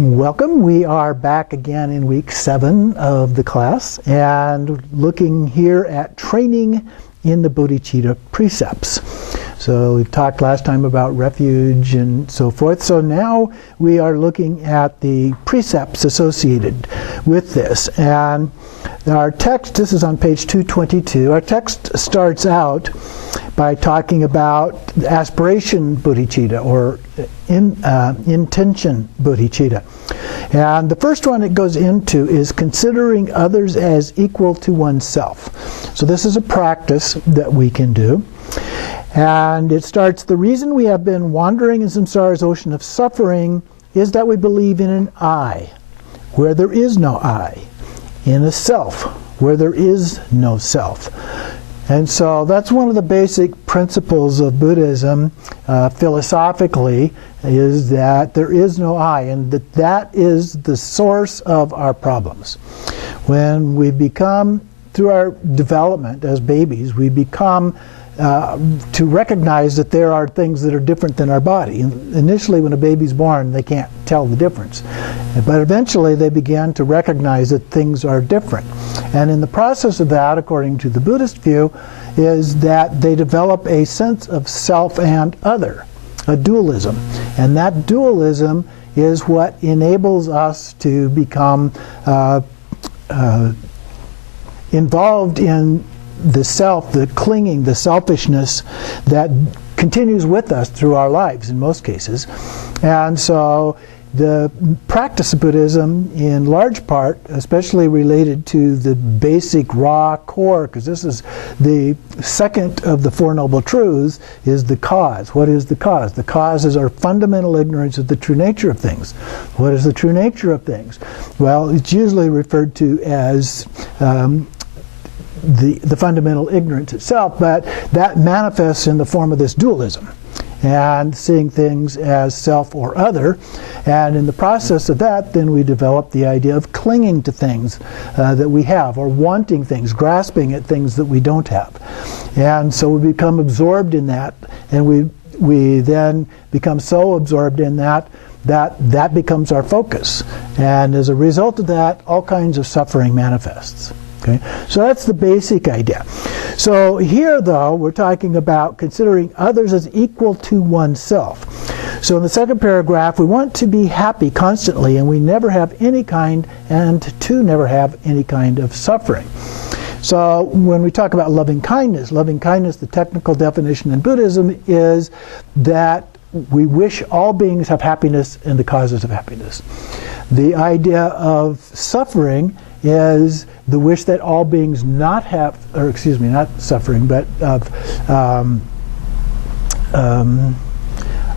Welcome. We are back again in week 7 of the class and looking here at training in the bodhicitta precepts. So we talked last time about refuge and so forth. So now we are looking at the precepts associated with this. And our text, this is on page 222, our text starts out by talking about aspiration bodhicitta or intention bodhicitta. And the first one it goes into is considering others as equal to oneself. So this is a practice that we can do. And it starts, the reason we have been wandering in samsara's ocean of suffering is that we believe in an I, where there is no I, in a self, where there is no self. And so that's one of the basic principles of Buddhism, philosophically, is that there is no I, and that is the source of our problems. When we become, through our development as babies, we become to recognize that there are things that are different than our body. Initially, when a baby's born, they can't tell the difference. But eventually, they begin to recognize that things are different. And in the process of that, according to the Buddhist view, is that they develop a sense of self and other, a dualism. And that dualism is what enables us to become involved in the self, the clinging, the selfishness that continues with us through our lives in most cases. And so the practice of Buddhism, in large part, especially related to the basic raw core, because this is the second of the Four Noble Truths, is the cause. What is the cause? The cause is our fundamental ignorance of the true nature of things. What is the true nature of things? Well, it's usually referred to as the fundamental ignorance itself, but that manifests in the form of this dualism and seeing things as self or other. And in the process of that, then we develop the idea of clinging to things that we have, or wanting things, grasping at things that we don't have. And so we become absorbed in that, and we then become so absorbed in that becomes our focus. And as a result of that, all kinds of suffering manifests. Okay, so that's the basic idea. So here, though, we're talking about considering others as equal to oneself. So in the second paragraph, we want to be happy constantly, and we never have any kind, and to never have any kind of suffering. So when we talk about loving kindness, the technical definition in Buddhism is that we wish all beings have happiness and the causes of happiness. The idea of suffering is the wish that all beings not have, or excuse me, not suffering, but of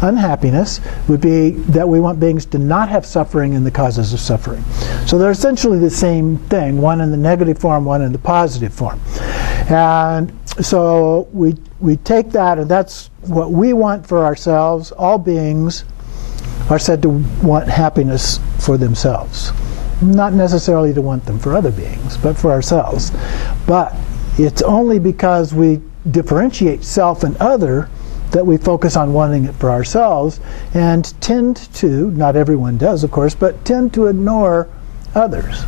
unhappiness would be that we want beings to not have suffering and the causes of suffering. So they're essentially the same thing, one in the negative form, one in the positive form. And so we take that, and that's what we want for ourselves. All beings are said to want happiness for themselves. Not necessarily to want them for other beings, but for ourselves. But it's only because we differentiate self and other that we focus on wanting it for ourselves and tend to, not everyone does of course, but tend to ignore others.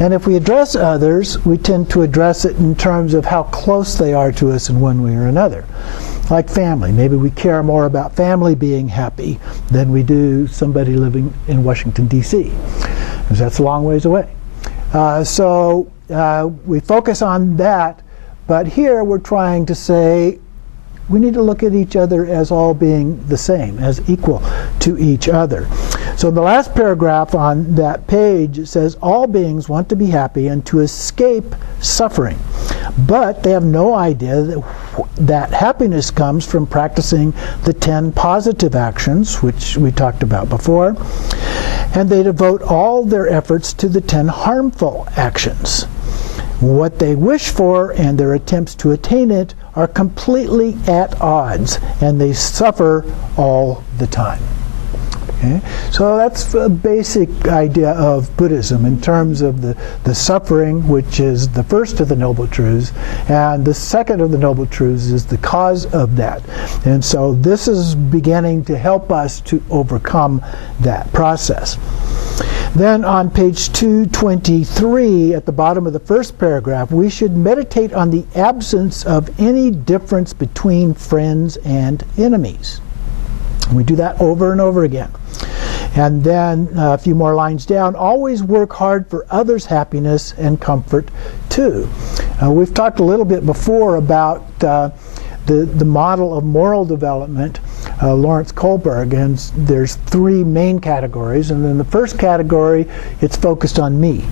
And if we address others, we tend to address it in terms of how close they are to us in one way or another. Like family. Maybe we care more about family being happy than we do somebody living in Washington, D.C., because that's a long ways away. So we focus on that, but here we're trying to say we need to look at each other as all being the same, as equal to each other. So the last paragraph on that page, it says, all beings want to be happy and to escape suffering, but they have no idea that happiness comes from practicing the 10 positive actions, which we talked about before, and they devote all their efforts to the 10 harmful actions. What they wish for and their attempts to attain it are completely at odds, and they suffer all the time. Okay? So that's a basic idea of Buddhism in terms of the suffering, which is the first of the Noble Truths, and the second of the Noble Truths is the cause of that. And so this is beginning to help us to overcome that process. Then on page 223, at the bottom of the first paragraph, we should meditate on the absence of any difference between friends and enemies. We do that over and over again. And then a few more lines down, always work hard for others' happiness and comfort too. We've talked a little bit before about the model of moral development, Lawrence Kohlberg, and there's three main categories. And in the first category, it's focused on me.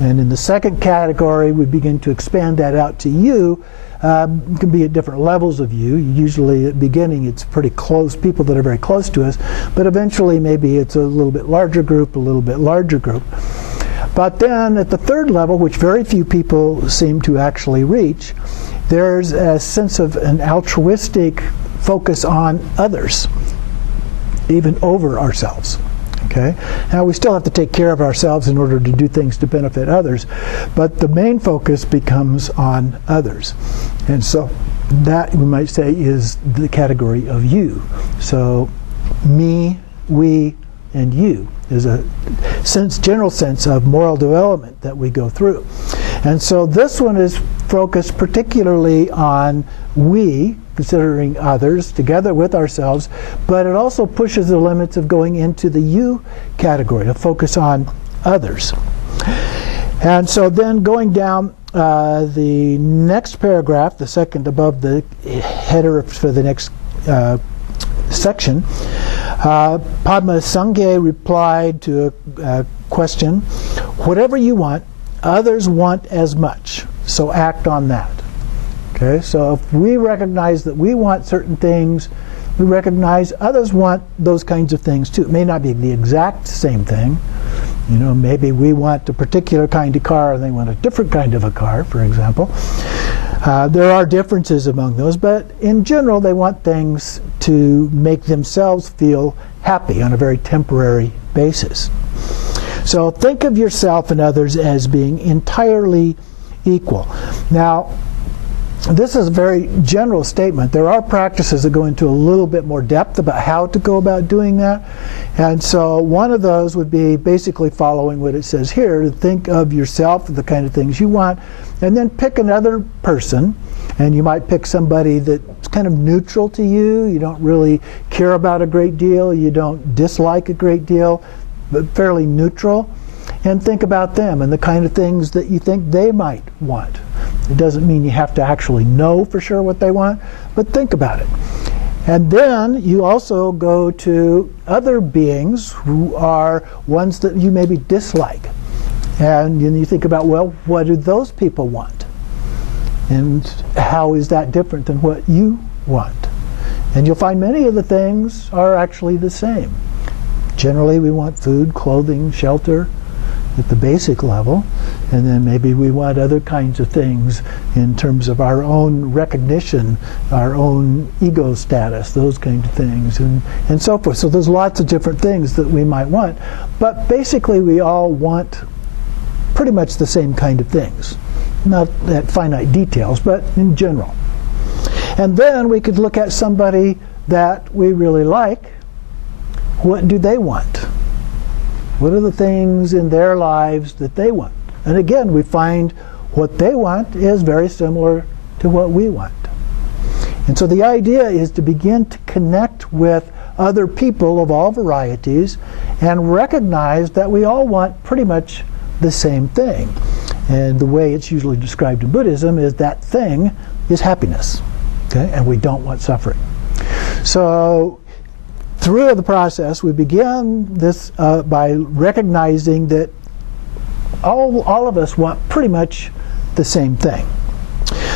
And in the second category, we begin to expand that out to you. It can be at different levels of you. Usually at the beginning it's pretty close, people that are very close to us, but eventually maybe it's a little bit larger group, a little bit larger group. But then at the third level, which very few people seem to actually reach, there's a sense of an altruistic focus on others, even over ourselves. Okay? Now we still have to take care of ourselves in order to do things to benefit others, but the main focus becomes on others. And so that, we might say, is the category of you. So me, we, and you is a general sense of moral development that we go through. And so this one is focused particularly on we, considering others together with ourselves, but it also pushes the limits of going into the you category, to focus on others. And so then going down the next paragraph, the second above the header for the next section, Padma Sangye replied to a question, whatever you want, others want as much, so act on that. Okay, so if we recognize that we want certain things, we recognize others want those kinds of things too. It may not be the exact same thing. You know, maybe we want a particular kind of car and they want a different kind of a car, for example. There are differences among those, but in general they want things to make themselves feel happy on a very temporary basis. So think of yourself and others as being entirely equal. Now, this is a very general statement. There are practices that go into a little bit more depth about how to go about doing that. And so one of those would be basically following what it says here, to think of yourself, the kind of things you want, and then pick another person. And you might pick somebody that's kind of neutral to you. You don't really care about a great deal. You don't dislike a great deal, but fairly neutral. And think about them and the kind of things that you think they might want. It doesn't mean you have to actually know for sure what they want, but think about it. And then you also go to other beings who are ones that you maybe dislike. And you think about, well, what do those people want? And how is that different than what you want? And you'll find many of the things are actually the same. Generally, we want food, clothing, shelter at the basic level, and then maybe we want other kinds of things in terms of our own recognition, our own ego status, those kinds of things, and so forth. So there's lots of different things that we might want, but basically we all want pretty much the same kind of things. Not at finite details, but in general. And then we could look at somebody that we really like. What do they want? What are the things in their lives that they want? And again, we find what they want is very similar to what we want. And so the idea is to begin to connect with other people of all varieties and recognize that we all want pretty much the same thing. And the way it's usually described in Buddhism is that thing is happiness. Okay? And we don't want suffering. So through the process, we begin this by recognizing that all of us want pretty much the same thing.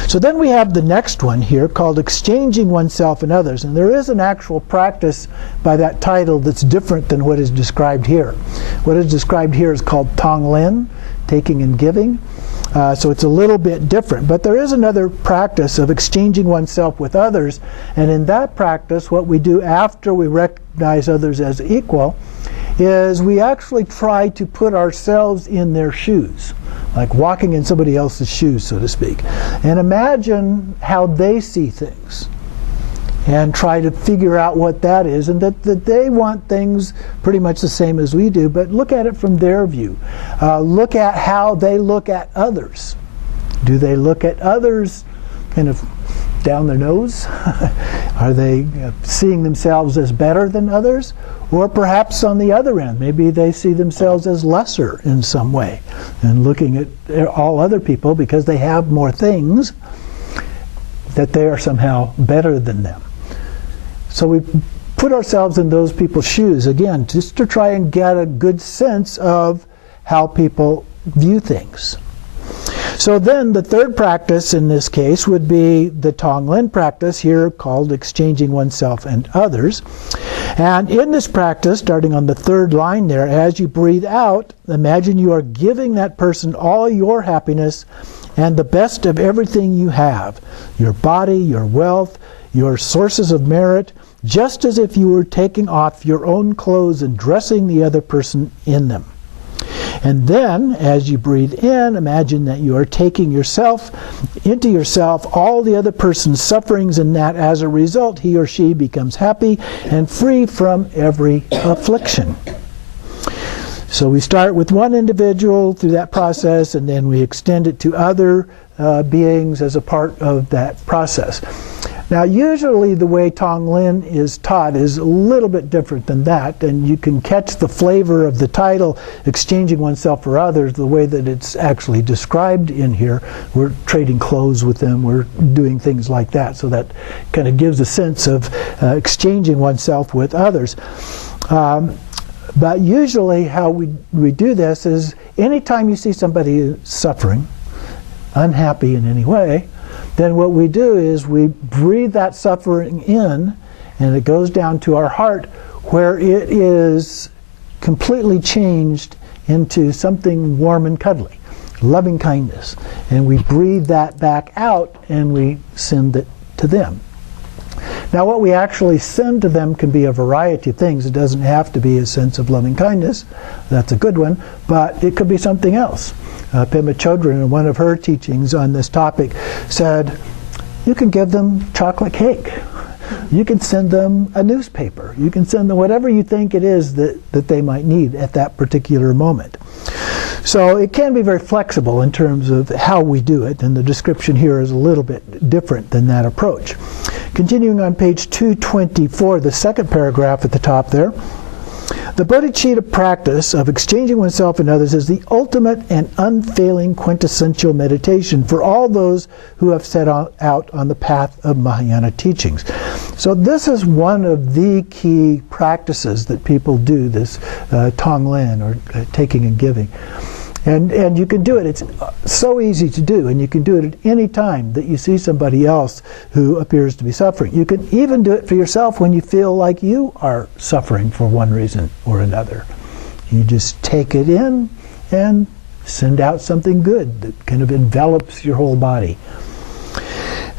So then we have the next one here called exchanging oneself and others. And there is an actual practice by that title that's different than what is described here. What is described here is called Tonglen, taking and giving. So it's a little bit different. But there is another practice of exchanging oneself with others. And in that practice, what we do after we recognize others as equal is we actually try to put ourselves in their shoes, like walking in somebody else's shoes, so to speak, and imagine how they see things and try to figure out what that is, and that they want things pretty much the same as we do, but look at it from their view. Look at how they look at others. Do they look at others kind of down their nose? Are they seeing themselves as better than others? Or perhaps on the other end, maybe they see themselves as lesser in some way and looking at all other people because they have more things, that they are somehow better than them. So we put ourselves in those people's shoes, again, just to try and get a good sense of how people view things. So then the third practice in this case would be the Tonglen practice, here called exchanging oneself and others. And in this practice, starting on the third line there, as you breathe out, imagine you are giving that person all your happiness and the best of everything you have, your body, your wealth, your sources of merit, just as if you were taking off your own clothes and dressing the other person in them. And then, as you breathe in, imagine that you are taking yourself, into yourself, all the other person's sufferings, and that as a result, he or she becomes happy and free from every affliction. So we start with one individual through that process, and then we extend it to other beings as a part of that process. Now, usually the way Tonglen is taught is a little bit different than that, and you can catch the flavor of the title, Exchanging Oneself for Others, the way that it's actually described in here. We're trading clothes with them, we're doing things like that, so that kind of gives a sense of exchanging oneself with others. But usually how we do this is anytime you see somebody suffering, unhappy in any way, then what we do is we breathe that suffering in, and it goes down to our heart, where it is completely changed into something warm and cuddly, loving kindness. And we breathe that back out, and we send it to them. Now, what we actually send to them can be a variety of things. It doesn't have to be a sense of loving kindness. That's a good one. But it could be something else. Pema Chodron, in one of her teachings on this topic, said, you can give them chocolate cake. You can send them a newspaper. You can send them whatever you think it is that they might need at that particular moment. So it can be very flexible in terms of how we do it, and the description here is a little bit different than that approach. Continuing on page 224, the second paragraph at the top there, the bodhicitta practice of exchanging oneself and others is the ultimate and unfailing quintessential meditation for all those who have set out on the path of Mahayana teachings. So this is one of the key practices that people do, this Tonglen, or taking and giving. And you can do it. It's so easy to do, and you can do it at any time that you see somebody else who appears to be suffering. You can even do it for yourself when you feel like you are suffering for one reason or another. You just take it in and send out something good that kind of envelops your whole body.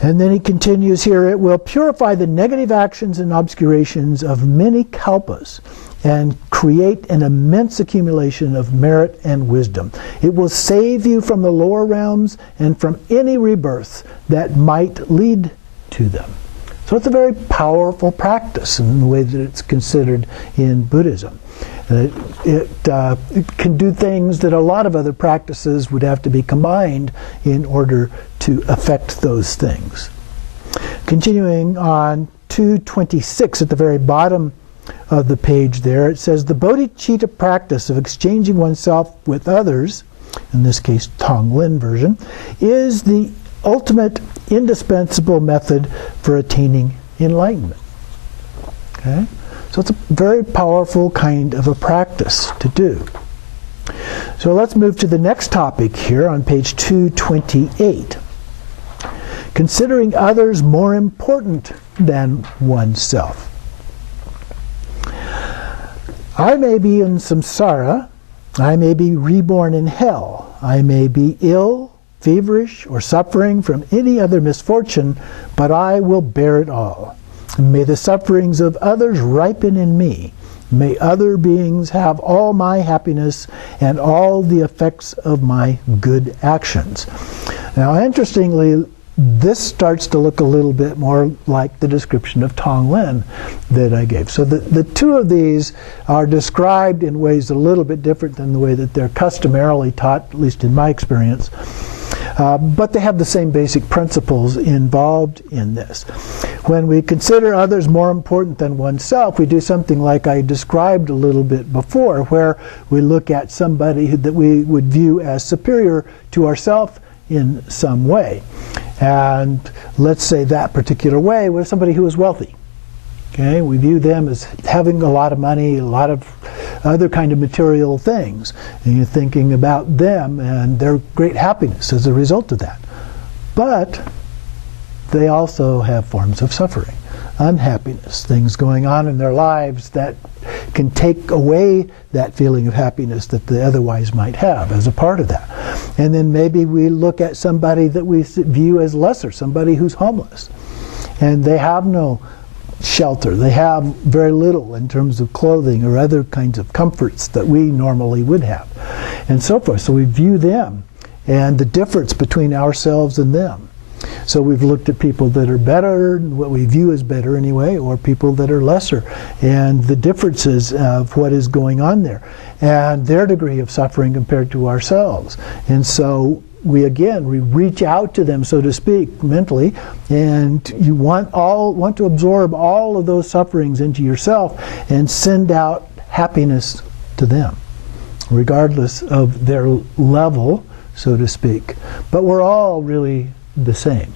And then he continues here, it will purify the negative actions and obscurations of many kalpas and create an immense accumulation of merit and wisdom. It will save you from the lower realms and from any rebirth that might lead to them. So it's a very powerful practice in the way that it's considered in Buddhism. It can do things that a lot of other practices would have to be combined in order to affect those things. Continuing on 226 at the very bottom of the page there, it says the bodhicitta practice of exchanging oneself with others, in this case Tonglen version, is the ultimate indispensable method for attaining enlightenment. Okay? So it's a very powerful kind of a practice to do. So let's move to the next topic here on page 228. Considering others more important than oneself. I may be in samsara, I may be reborn in hell, I may be ill, feverish, or suffering from any other misfortune, but I will bear it all. And may the sufferings of others ripen in me, May other beings have all my happiness and all the effects of my good actions. Now, interestingly, this starts to look a little bit more like the description of Tonglen that I gave. So the two of these are described in ways a little bit different than the way that they're customarily taught, at least in my experience. But they have the same basic principles involved in this. When we consider others more important than oneself, we do something like I described a little bit before, where we look at somebody that we would view as superior to ourselves in some way. And let's say that particular way was somebody who was wealthy. Okay, we view them as having a lot of money, a lot of other kind of material things. And you're thinking about them and their great happiness as a result of that. But they also have forms of suffering, unhappiness, things going on in their lives that can take away that feeling of happiness that they otherwise might have as a part of that. And then maybe we look at somebody that we view as lesser, somebody who's homeless, and they have no shelter. They have very little in terms of clothing or other kinds of comforts that we normally would have, and so forth. So we view them and the difference between ourselves and them. So we've looked at people that are better, what we view as better anyway, or people that are lesser, and the differences of what is going on there, and their degree of suffering compared to ourselves. And so we reach out to them, so to speak, mentally, and you want to absorb all of those sufferings into yourself and send out happiness to them, regardless of their level, so to speak. But we're all really the same,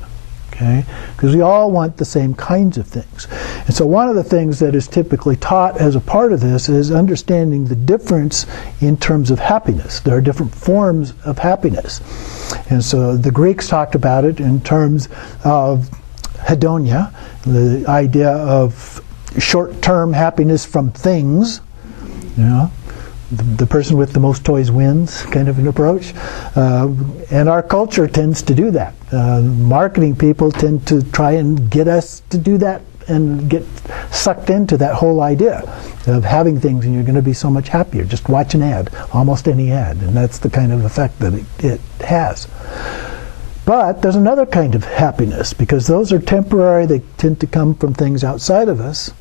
okay? Because we all want the same kinds of things. And so one of the things that is typically taught as a part of this is understanding the difference in terms of happiness. There are different forms of happiness. And so the Greeks talked about it in terms of hedonia, the idea of short-term happiness from things, you know, the person with the most toys wins kind of an approach. And our culture tends to do that. Marketing people tend to try and get us to do that and get sucked into that whole idea of having things and you're going to be so much happier. Just watch an ad, almost any ad, and that's the kind of effect that it has. But there's another kind of happiness, because those are temporary. They tend to come from things outside of us.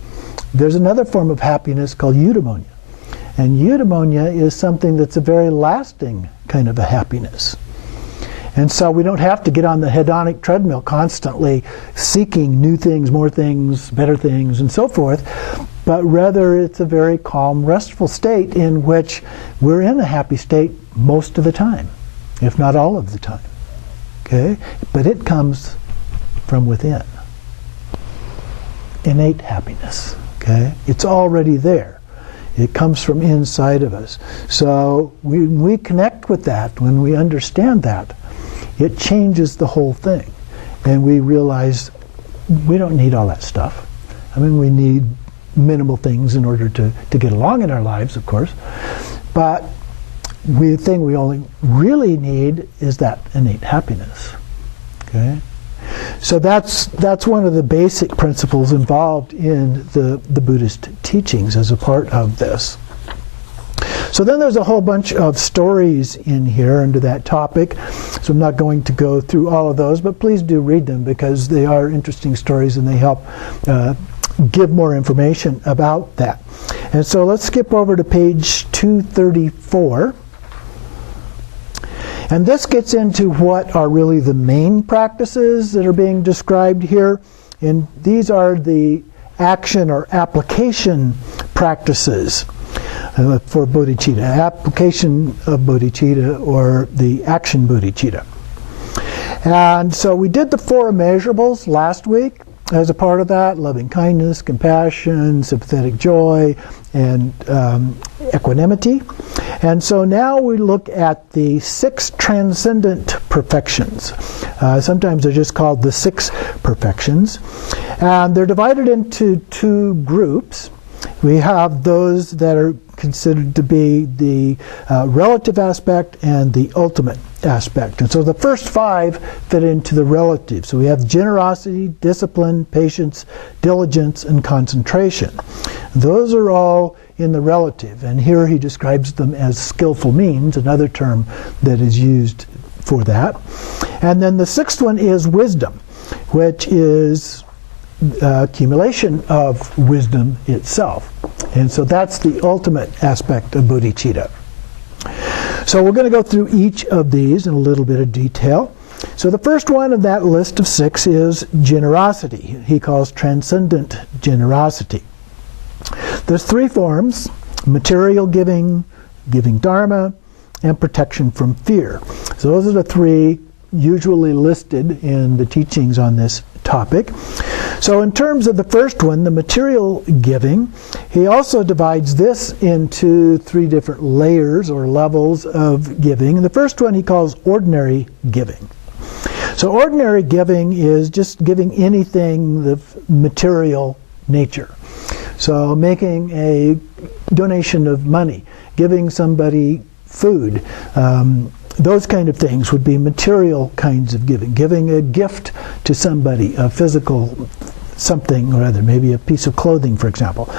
There's another form of happiness called eudaimonia. And eudaimonia is something that's a very lasting kind of a happiness. And so we don't have to get on the hedonic treadmill constantly seeking new things, more things, better things, and so forth, but rather it's a very calm, restful state in which we're in a happy state most of the time, if not all of the time. Okay? But it comes from within. Innate happiness. Okay? It's already there. It comes from inside of us. So when we connect with that, when we understand that, it changes the whole thing. And we realize we don't need all that stuff. I mean, we need minimal things in order to get along in our lives, of course. But the thing we only really need is that innate happiness. Okay? So that's one of the basic principles involved in the Buddhist teachings as a part of this. So then there's a whole bunch of stories in here under that topic. So I'm not going to go through all of those, but please do read them because they are interesting stories and they help give more information about that. And so let's skip over to page 234. And this gets into what are really the main practices that are being described here. And these are the action or application practices for bodhicitta, application of bodhicitta or the action bodhicitta. And so we did the 4 immeasurables last week as a part of that: loving kindness, compassion, sympathetic joy, and equanimity. And so now we look at the 6 transcendent perfections. Sometimes they're just called the 6 perfections. And they're divided into 2 groups. We have those that are considered to be the relative aspect and the ultimate aspect. And so the first 5 fit into the relative. So we have generosity, discipline, patience, diligence, and concentration. Those are all in the relative. And here he describes them as skillful means, another term that is used for that. And then the 6th one is wisdom, which is accumulation of wisdom itself. And so that's the ultimate aspect of bodhicitta. So we're going to go through each of these in a little bit of detail. So the first one of that list of 6 is generosity. He calls transcendent generosity. There's 3 forms: material giving, giving dharma, and protection from fear. So those are the 3 usually listed in the teachings on this topic. So in terms of the first one, the material giving, he also divides this into 3 different layers or levels of giving. And the first one he calls ordinary giving. So ordinary giving is just giving anything of material nature. So making a donation of money, giving somebody food, those kind of things would be material kinds of giving. Giving a gift to somebody, a physical something or other, maybe a piece of clothing, for example.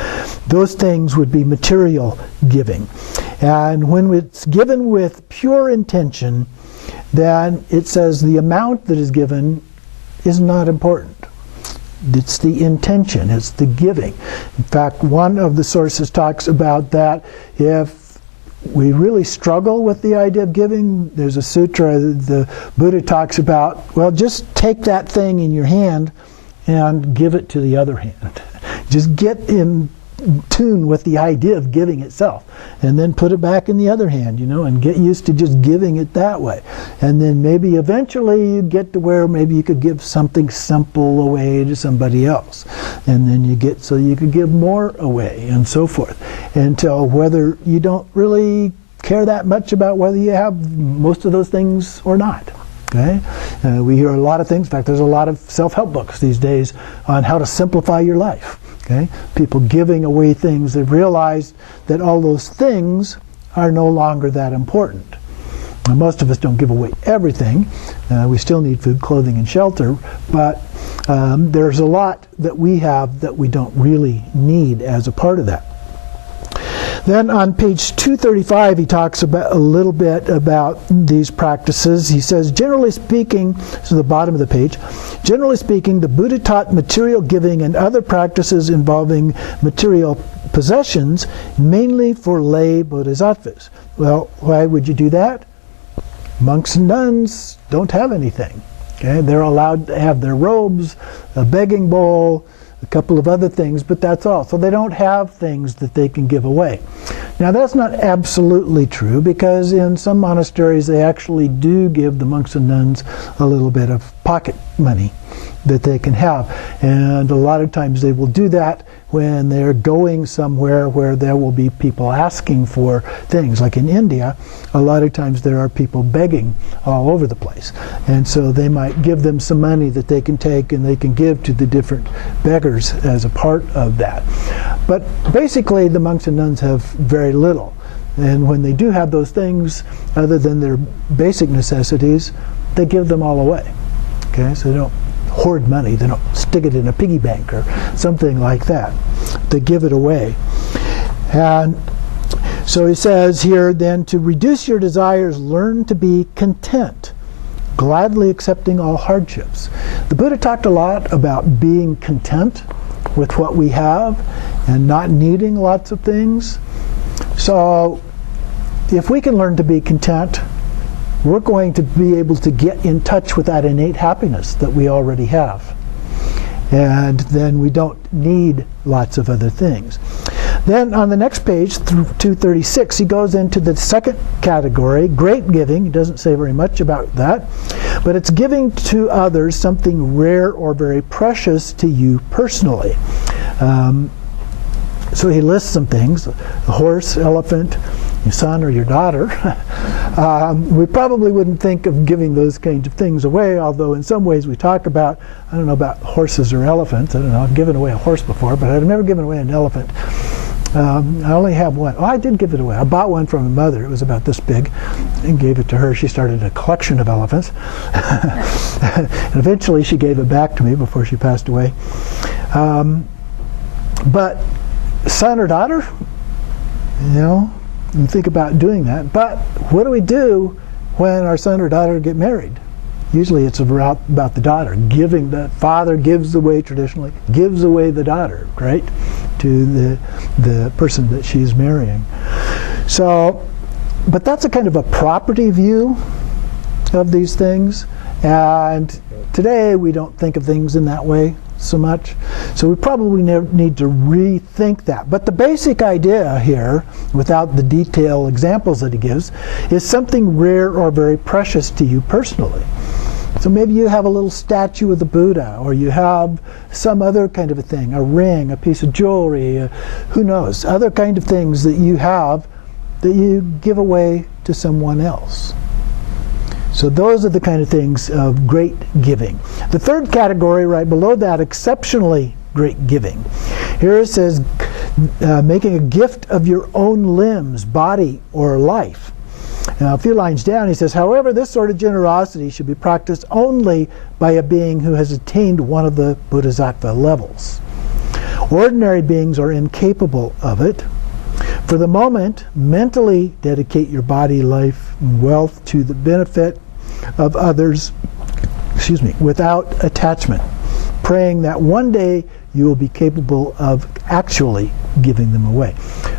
Those things would be material giving. And when it's given with pure intention, then it says the amount that is given is not important. It's the intention, it's the giving. In fact, one of the sources talks about that if we really struggle with the idea of giving, there's a sutra the Buddha talks about, well, just take that thing in your hand and give it to the other hand. Just get in tune with the idea of giving itself, and then put it back in the other hand, and get used to just giving it that way. And then maybe eventually you get to where maybe you could give something simple away to somebody else. And then you get so you could give more away, and so forth. Until whether you don't really care that much about whether you have most of those things or not. Okay? We hear a lot of things. In fact, there's a lot of self-help books these days on how to simplify your life. Okay? People giving away things. They've realized that all those things are no longer that important. Now, most of us don't give away everything. We still need food, clothing, and shelter. But there's a lot that we have that we don't really need as a part of that. Then on page 235, he talks about a little bit about these practices. He says, generally speaking, so the bottom of the page, generally speaking, the Buddha taught material giving and other practices involving material possessions mainly for lay bodhisattvas. Well, why would you do that? Monks and nuns don't have anything. Okay? They're allowed to have their robes, a begging bowl, a couple of other things, but that's all. So they don't have things that they can give away. Now that's not absolutely true, because in some monasteries they actually do give the monks and nuns a little bit of pocket money that they can have. And a lot of times they will do that when they're going somewhere where there will be people asking for things. Like in India, a lot of times there are people begging all over the place. And so they might give them some money that they can take and they can give to the different beggars as a part of that. But basically the monks and nuns have very little. And when they do have those things, other than their basic necessities, they give them all away. Okay, so they don't hoard money, they don't stick it in a piggy bank or something like that. They give it away. And so he says here, then, to reduce your desires, learn to be content, gladly accepting all hardships. The Buddha talked a lot about being content with what we have and not needing lots of things. So if we can learn to be content, we're going to be able to get in touch with that innate happiness that we already have. And then we don't need lots of other things. Then on the next page, 236, he goes into the second category, great giving. He doesn't say very much about that. But it's giving to others something rare or very precious to you personally. So he lists some things: a horse, elephant, your son or your daughter. We probably wouldn't think of giving those kinds of things away, although in some ways we talk about, I don't know about horses or elephants. I don't know, I've given away a horse before, but I've never given away an elephant. I only have one. Oh, I did give it away. I bought one from my mother. It was about this big and gave it to her. She started a collection of elephants. And eventually she gave it back to me before she passed away. But son or daughter, you think about doing that. But what do we do when our son or daughter get married? Usually it's about the daughter. The father gives away, traditionally, gives away the daughter, right, to the person that she's marrying. So, but that's a kind of a property view of these things. And today we don't think of things in that way so much. So we probably need to rethink that. But the basic idea here, without the detailed examples that he gives, is something rare or very precious to you personally. So maybe you have a little statue of the Buddha, or you have some other kind of a thing, a ring, a piece of jewelry, who knows, other kind of things that you have that you give away to someone else. So those are the kind of things of great giving. The third category right below that, exceptionally great giving. Here it says, making a gift of your own limbs, body, or life. Now, a few lines down, he says, however, this sort of generosity should be practiced only by a being who has attained one of the bodhisattva levels. Ordinary beings are incapable of it. For the moment, mentally dedicate your body, life, and wealth to the benefit of others, without attachment, praying that one day you will be capable of actually giving them away.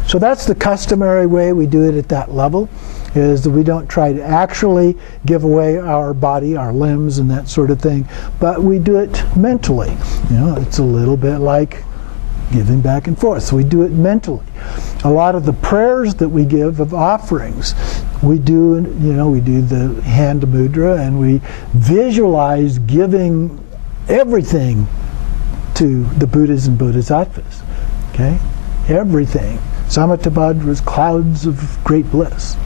So that's the customary way we do it at that level, is that we don't try to actually give away our body, our limbs, and that sort of thing, but we do it mentally. It's a little bit like giving back and forth. So we do it mentally. A lot of the prayers that we give of offerings, we do the hand mudra, and we visualize giving everything to the Buddhas and Bodhisattvas. Okay? Everything. Samattabhadra's clouds of great bliss.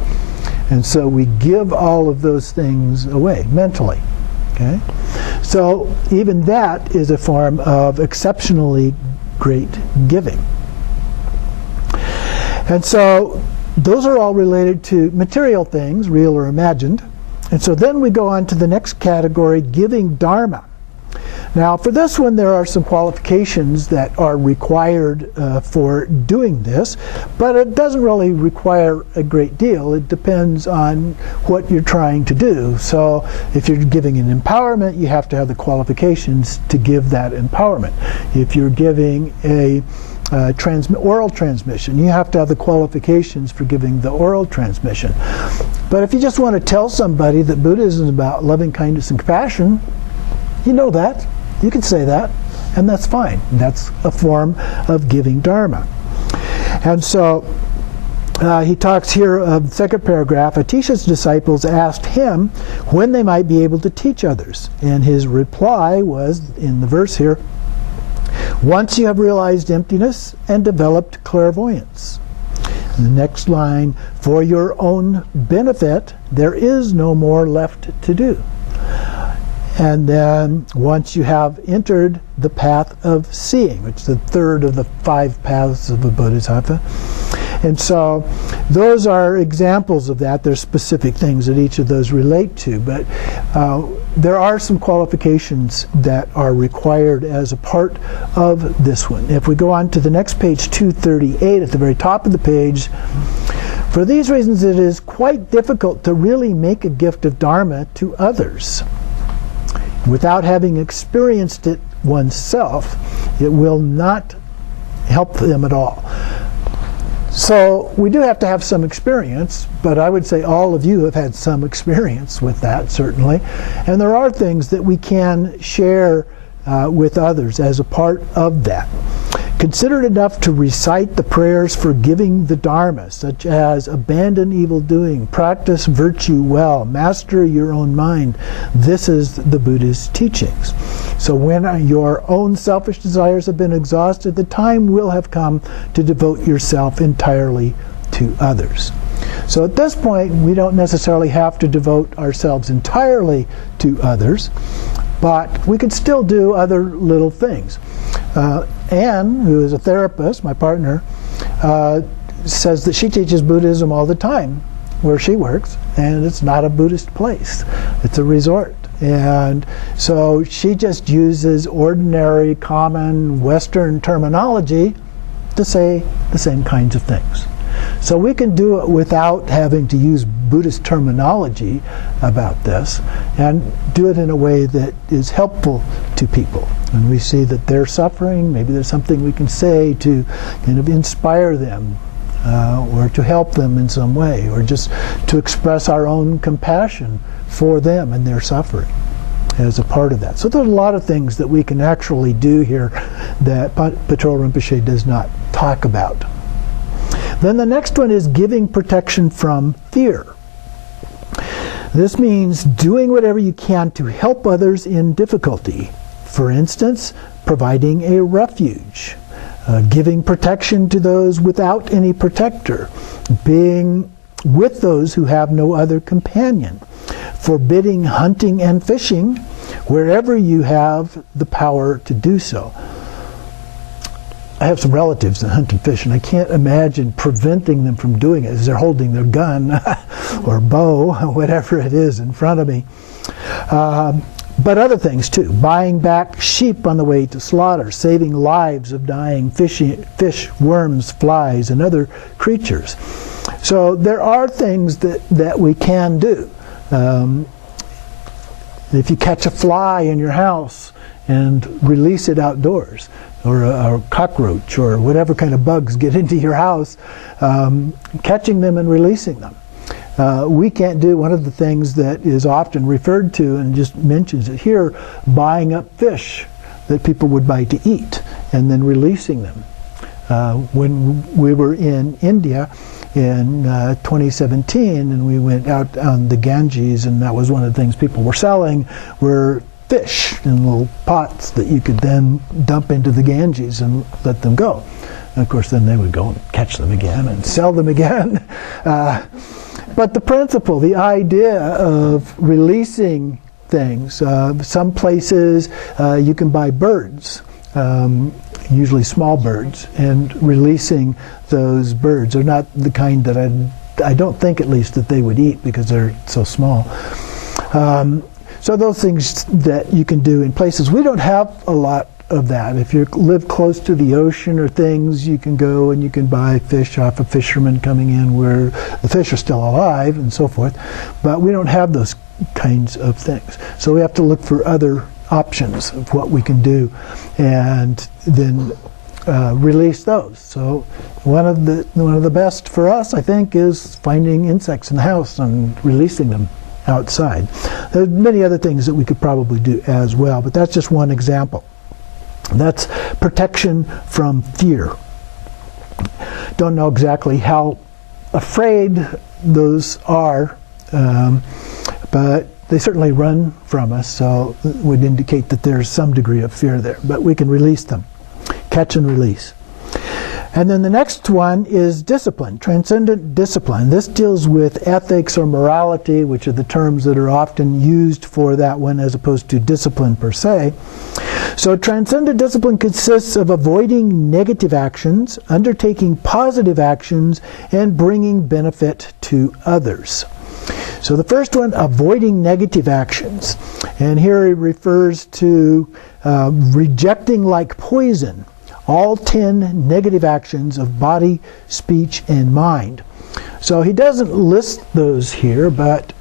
And so we give all of those things away mentally. Okay? So even that is a form of exceptionally great giving. And so those are all related to material things, real or imagined. And so then we go on to the next category, giving dharma. Now, for this one, there are some qualifications that are required for doing this, but it doesn't really require a great deal. It depends on what you're trying to do. So if you're giving an empowerment, you have to have the qualifications to give that empowerment. If you're giving a oral transmission, you have to have the qualifications for giving the oral transmission. But if you just want to tell somebody that Buddhism is about loving kindness and compassion, you know that. You can say that, and that's fine. That's a form of giving dharma. And so he talks here of the second paragraph. Atisha's disciples asked him when they might be able to teach others. And his reply was, in the verse here, once you have realized emptiness and developed clairvoyance. And the next line, for your own benefit, there is no more left to do. And then once you have entered the path of seeing, which is the third of the 5 paths of a bodhisattva. And so those are examples of that. There's specific things that each of those relate to, but there are some qualifications that are required as a part of this one. If we go on to the next page, 238, at the very top of the page, for these reasons it is quite difficult to really make a gift of dharma to others. Without having experienced it oneself, it will not help them at all. So we do have to have some experience, but I would say all of you have had some experience with that, certainly. And there are things that we can share with others as a part of that. Consider it enough to recite the prayers for giving the Dharma, such as abandon evil doing, practice virtue well, master your own mind. This is the Buddha's teachings. So when your own selfish desires have been exhausted, the time will have come to devote yourself entirely to others. So at this point, we don't necessarily have to devote ourselves entirely to others, but we can still do other little things. Anne, who is a therapist, my partner, says that she teaches Buddhism all the time where she works, and it's not a Buddhist place. It's a resort. And so she just uses ordinary, common, Western terminology to say the same kinds of things. So we can do it without having to use Buddhist terminology about this, and do it in a way that is helpful to people. When we see that they're suffering, maybe there's something we can say to kind of inspire them, or to help them in some way, or just to express our own compassion for them and their suffering as a part of that. So there's a lot of things that we can actually do here that Patrol Rinpoche does not talk about. Then the next one is giving protection from fear. This means doing whatever you can to help others in difficulty. For instance, providing a refuge, giving protection to those without any protector, being with those who have no other companion, forbidding hunting and fishing wherever you have the power to do so. I have some relatives that hunt and fish, and I can't imagine preventing them from doing it as they're holding their gun or bow, whatever it is, in front of me. But other things too, buying back sheep on the way to slaughter, saving lives of dying fish, worms, flies, and other creatures. So there are things that we can do. If you catch a fly in your house and release it outdoors, or a cockroach, or whatever kind of bugs get into your house, catching them and releasing them. We can't do one of the things that is often referred to, and just mentions it here, buying up fish that people would buy to eat and then releasing them. When we were in India in 2017, and we went out on the Ganges, and that was one of the things people were selling, were fish in little pots that you could then dump into the Ganges and let them go. And of course then they would go and catch them again and sell them again. But the principle, the idea of releasing things, some places you can buy birds, usually small birds, and releasing those birds. They're not the kind that I don't think, at least, that they would eat because they're so small. So those things that you can do in places. We don't have a lot of that. If you live close to the ocean or things, you can go and you can buy fish off a fisherman coming in where the fish are still alive and so forth. But we don't have those kinds of things. So we have to look for other options of what we can do, and then release those. So one of the best for us, I think, is finding insects in the house and releasing them outside. There's many other things that we could probably do as well, but that's just one example. That's protection from fear. Don't know exactly how afraid those are, but they certainly run from us, so it would indicate that there's some degree of fear there. But we can release them. Catch and release. And then the next one is discipline, transcendent discipline. This deals with ethics or morality, which are the terms that are often used for that one as opposed to discipline per se. So transcendent discipline consists of avoiding negative actions, undertaking positive actions, and bringing benefit to others. So the first one, avoiding negative actions. And here he refers to rejecting like poison all 10 negative actions of body, speech, and mind. So he doesn't list those here, but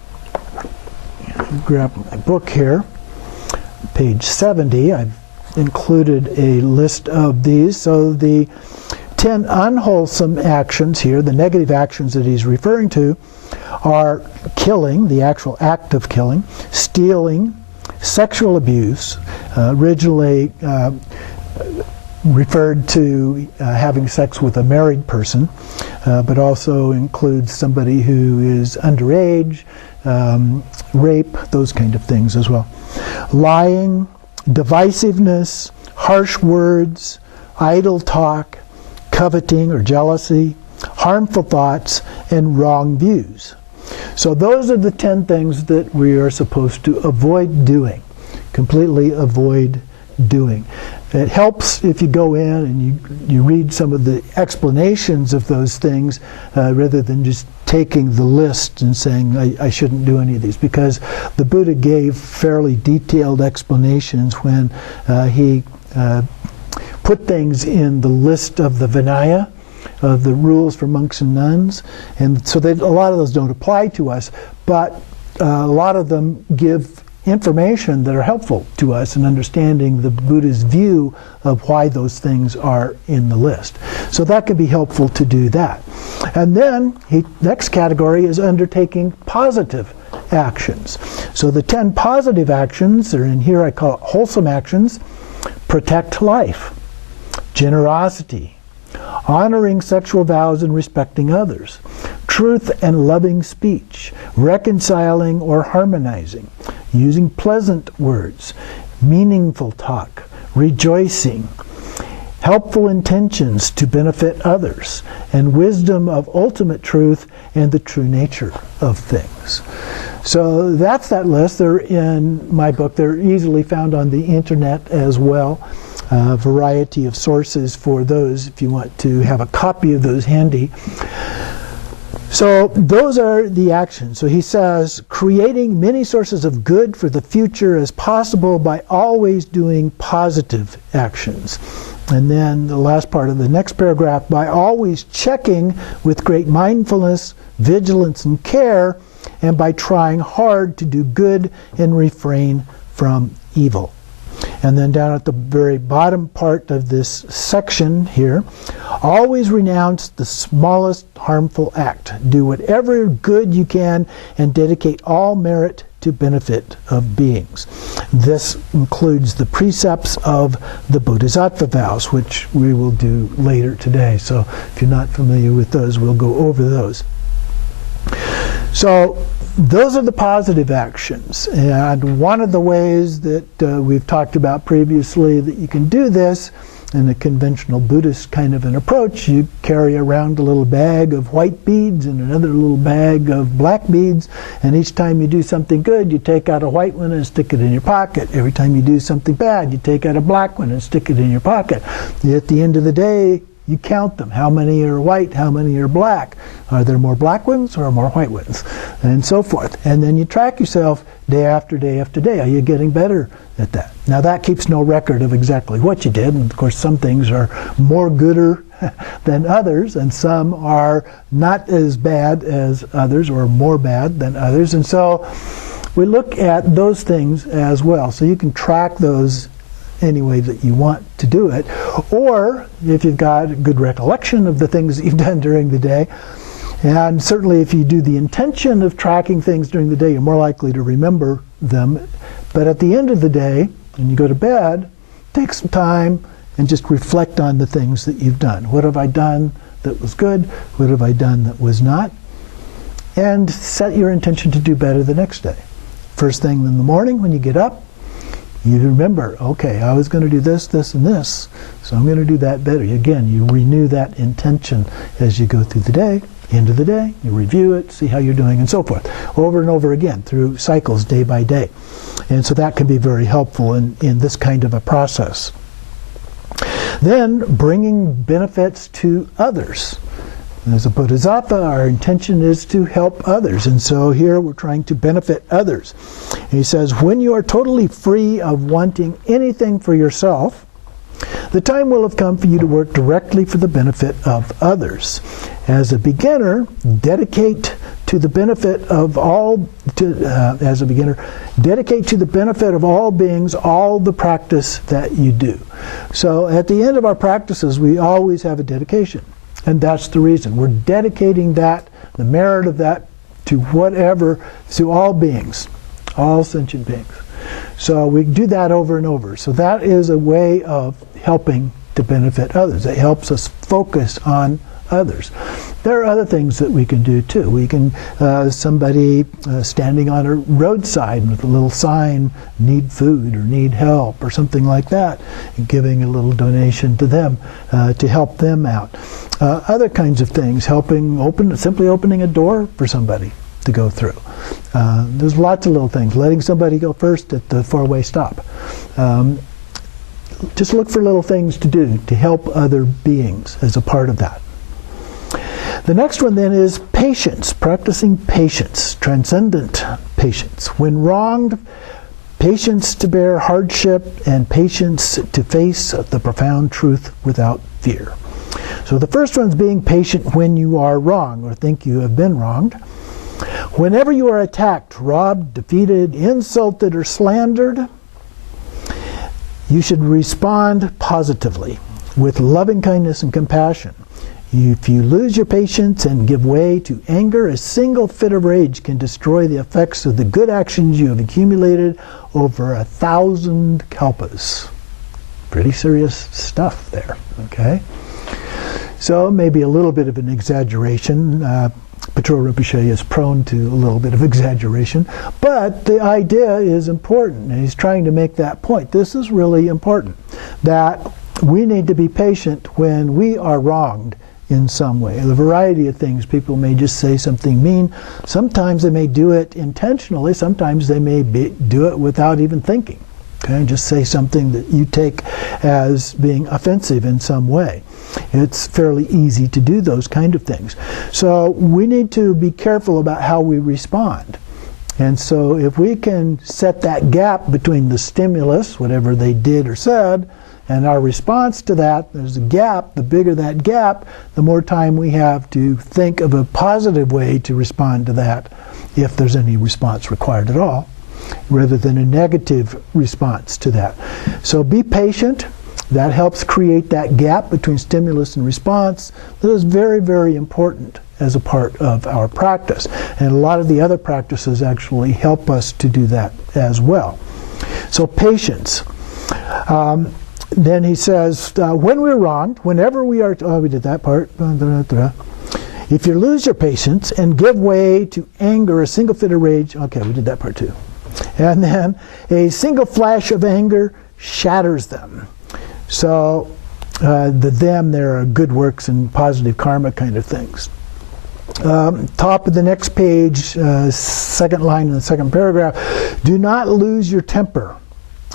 grab my book here, page 70. I've included a list of these. So the 10 unwholesome actions here, the negative actions that he's referring to, are killing, the actual act of killing, stealing, sexual abuse, originally referred to having sex with a married person, but also includes somebody who is underage, rape, those kind of things as well. Lying, divisiveness, harsh words, idle talk, coveting or jealousy, harmful thoughts, and wrong views. So those are the 10 things that we are supposed to avoid doing, completely avoid doing. It helps if you go in and you read some of the explanations of those things rather than just taking the list and saying, I shouldn't do any of these, because the Buddha gave fairly detailed explanations when he put things in the list of the Vinaya, of the rules for monks and nuns. And so a lot of those don't apply to us, but a lot of them give information that are helpful to us in understanding the Buddha's view of why those things are in the list. So that can be helpful to do that. And then, next category is undertaking positive actions. So the 10 positive actions are in here. I call it wholesome actions: protect life, generosity, honoring sexual vows and respecting others, truth and loving speech, reconciling or harmonizing, using pleasant words, meaningful talk, rejoicing, helpful intentions to benefit others, and wisdom of ultimate truth and the true nature of things. So that's that list. They're in my book. They're easily found on the internet as well. A variety of sources for those if you want to have a copy of those handy. So those are the actions. So he says, creating many sources of good for the future as possible by always doing positive actions. And then the last part of the next paragraph, by always checking with great mindfulness, vigilance, and care, and by trying hard to do good and refrain from evil. And then down at the very bottom part of this section here, always renounce the smallest harmful act. Do whatever good you can and dedicate all merit to benefit of beings. This includes the precepts of the bodhisattva vows, which we will do later today. So if you're not familiar with those, we'll go over those. So those are the positive actions, and one of the ways that we've talked about previously that you can do this in a conventional Buddhist kind of an approach, you carry around a little bag of white beads and another little bag of black beads, and each time you do something good, you take out a white one and stick it in your pocket. Every time you do something bad, you take out a black one and stick it in your pocket. At the end of the day, you count them. How many are white? How many are black? Are there more black ones or more white ones? And so forth. And then you track yourself day after day after day. Are you getting better at that? Now that keeps no record of exactly what you did. And of course some things are more gooder than others, and some are not as bad as others or more bad than others. And so we look at those things as well. So you can track those any way that you want to do it, or if you've got a good recollection of the things that you've done during the day. And certainly if you do the intention of tracking things during the day, you're more likely to remember them. But at the end of the day, when you go to bed, take some time and just reflect on the things that you've done. What have I done that was good? What have I done that was not? And set your intention to do better the next day. First thing in the morning when you get up, you remember, okay, I was going to do this, this, and this, so I'm going to do that better. Again, you renew that intention as you go through the day. End of the day, you review it, see how you're doing, and so forth. Over and over again through cycles, day by day. And so that can be very helpful in this kind of a process. Then, bringing benefits to others. As a bodhisattva, our intention is to help others. And so here we're trying to benefit others. And he says, when you are totally free of wanting anything for yourself, the time will have come for you to work directly for the benefit of others. As a beginner, dedicate to the benefit of all beings all the practice that you do. So at the end of our practices, we always have a dedication. And that's the reason. We're dedicating that, the merit of that, to whatever, to all beings, all sentient beings. So we do that over and over. So that is a way of helping to benefit others. It helps us focus on others. There are other things that we can do too. We can, somebody standing on a roadside with a little sign, need food or need help or something like that, and giving a little donation to them to help them out. Other kinds of things, simply opening a door for somebody to go through. There's lots of little things. Letting somebody go first at the four-way stop. just look for little things to do to help other beings as a part of that. The next one then is patience, practicing patience, transcendent patience. When wronged, patience to bear hardship and patience to face the profound truth without fear. So the first one's being patient when you are wrong or think you have been wronged. Whenever you are attacked, robbed, defeated, insulted, or slandered, you should respond positively with loving kindness and compassion. If you lose your patience and give way to anger, a single fit of rage can destroy the effects of the good actions you have accumulated over 1,000 kalpas. Pretty serious stuff there, okay? So maybe a little bit of an exaggeration. Patrol Rinpoche is prone to a little bit of exaggeration, but the idea is important, and he's trying to make that point. This is really important, that we need to be patient when we are wronged in some way. A variety of things. People may just say something mean. Sometimes they may do it intentionally. Sometimes they may do it without even thinking. Okay, just say something that you take as being offensive in some way. It's fairly easy to do those kind of things. So we need to be careful about how we respond. And so if we can set that gap between the stimulus, whatever they did or said, and our response to that, there's a gap. The bigger that gap, the more time we have to think of a positive way to respond to that, if there's any response required at all, rather than a negative response to that. So be patient. That helps create that gap between stimulus and response. That is very, very important as a part of our practice. And a lot of the other practices actually help us to do that as well. So patience. Then he says, when we're wronged, whenever we are, we did that part. If you lose your patience and give way to anger, a single fit of rage, okay, we did that part too. And then a single flash of anger shatters them. So the them there are good works and positive karma kind of things. Top of the next page, second line in the second paragraph, do not lose your temper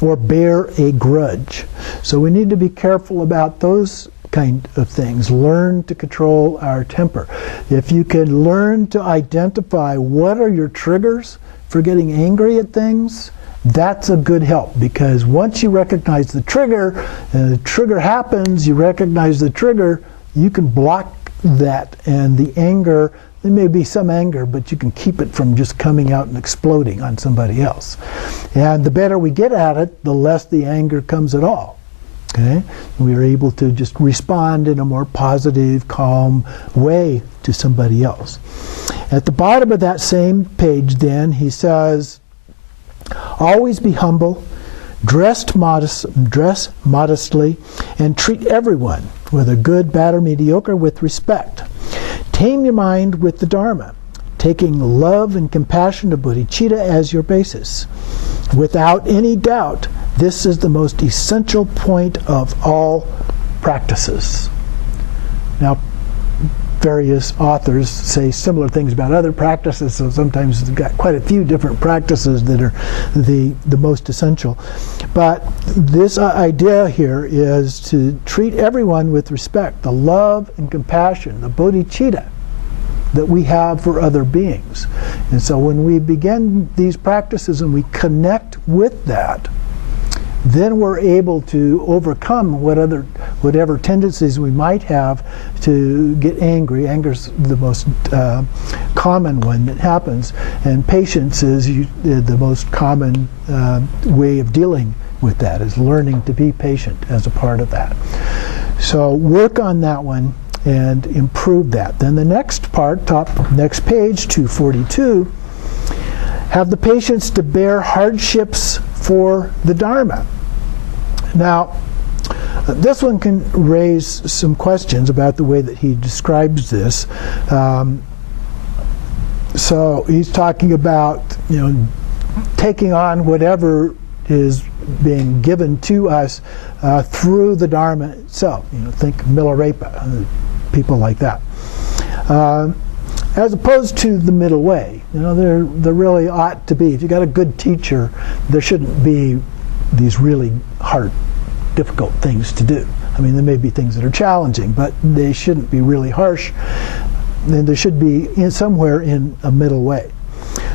or bear a grudge. So we need to be careful about those kind of things. Learn to control our temper. If you can learn to identify what are your triggers for getting angry at things, that's a good help, because once you recognize the trigger, and the trigger happens, you recognize the trigger, you can block that, and the anger, there may be some anger, but you can keep it from just coming out and exploding on somebody else. And the better we get at it, the less the anger comes at all. Okay? We are able to just respond in a more positive, calm way to somebody else. At the bottom of that same page then, he says, always be humble, dress modestly, and treat everyone, whether good, bad, or mediocre, with respect. Tame your mind with the Dharma, taking love and compassion to bodhicitta as your basis. Without any doubt, this is the most essential point of all practices. Now, various authors say similar things about other practices, so sometimes we've got quite a few different practices that are the most essential. But this idea here is to treat everyone with respect, the love and compassion, the bodhicitta that we have for other beings. And so when we begin these practices and we connect with that, then we're able to overcome whatever tendencies we might have to get angry. Anger's the most common one that happens, and patience is the most common way of dealing with that, is learning to be patient as a part of that. So work on that one and improve that. Then the next part, next page, 242, have the patience to bear hardships for the Dharma. Now, this one can raise some questions about the way that he describes this. So he's talking about, taking on whatever is being given to us through the Dharma itself. Think Milarepa, people like that. As opposed to the middle way. There really ought to be, if you got a good teacher, there shouldn't be these really hard difficult things to do. I mean, there may be things that are challenging, but they shouldn't be really harsh. And there should be somewhere in a middle way.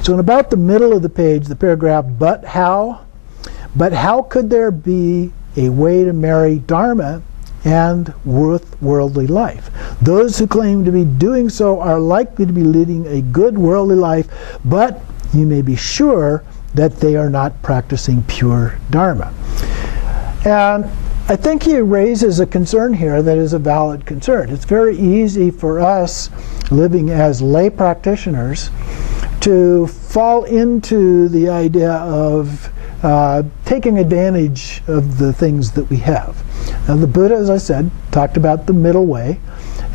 So in about the middle of the page, the paragraph, but how could there be a way to marry Dharma and worldly life? Those who claim to be doing so are likely to be leading a good worldly life, but you may be sure that they are not practicing pure Dharma. And I think he raises a concern here that is a valid concern. It's very easy for us living as lay practitioners to fall into the idea of taking advantage of the things that we have. Now, the Buddha, as I said, talked about the middle way,